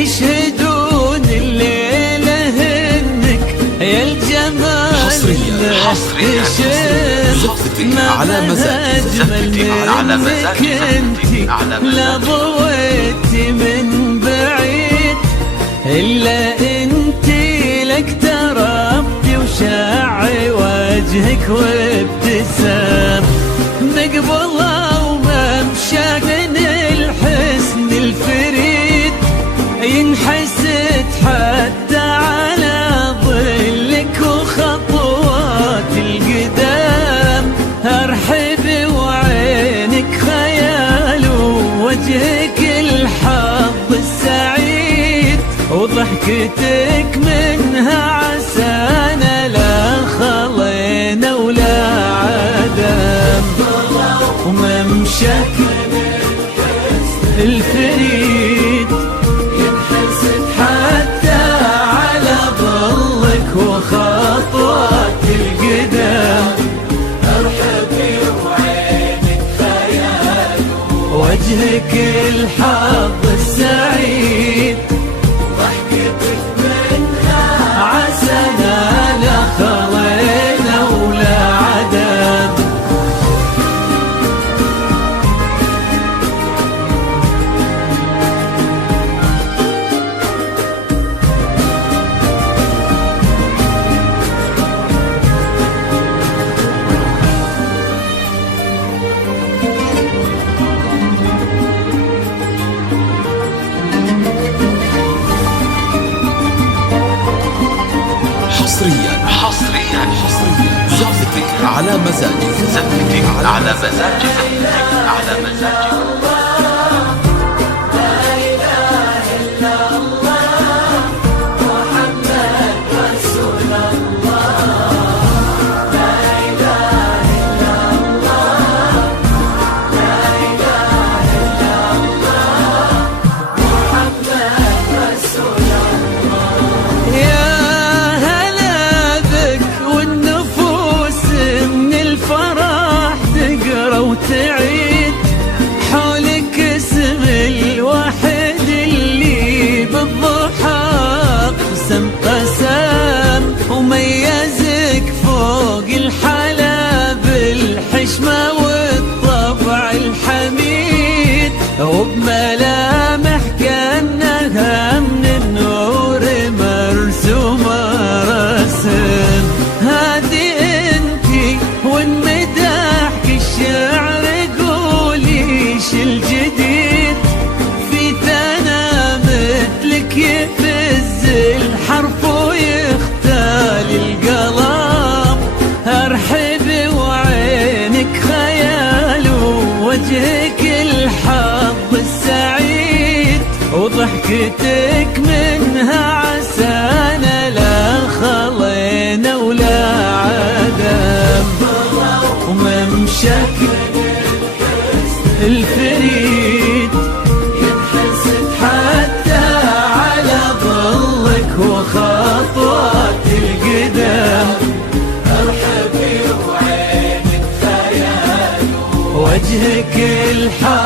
يشهدون الليلة إنك يا الجمال حصريا زفتك على مزاج، زفتك على مزاج، زفتك على مزاج. لا ضويتي من بعيد إلا انتي لك تربتي وشاع وجهك وابتسام مقبلة وممشاك من الحسن الفريد ينحسد حتى على ظلك وخطوات القدام ارحب وعينك خيال ووجهك الحظ السعيد وضحكتك منها عسانا لا خلينا ولا عدم وممشاك الفريد ينحسد حتى على ظلك وخطوات القدام ارحبي وعينك خيال وجهك الحظ السعيد ضحكتك منها عسانا لا خلينا ولا عدم حصريا زفتك على مزاج، زفتك على مزاج، زفتك على مزاج. وتعيد حولك اسم الواحد اللي بالضحى قسم وميزك فوق الحلا بالحشمة والطبع الحميد وبملامح كأنها من النور مرسومة رسم هذه انتي والمداح الشعر قوليش الجديد في ثنا مثلك يفز الحرف ويختال القلم ارحب وعينك خيال ووجهك الحظ السعيد وضحكتك منها عسانا لا خلينا ولا عدم وممشاك الفريد ينحسد حتى على ظلك وخطوات القدام ارحبي وعينك خيال وجهك الحظ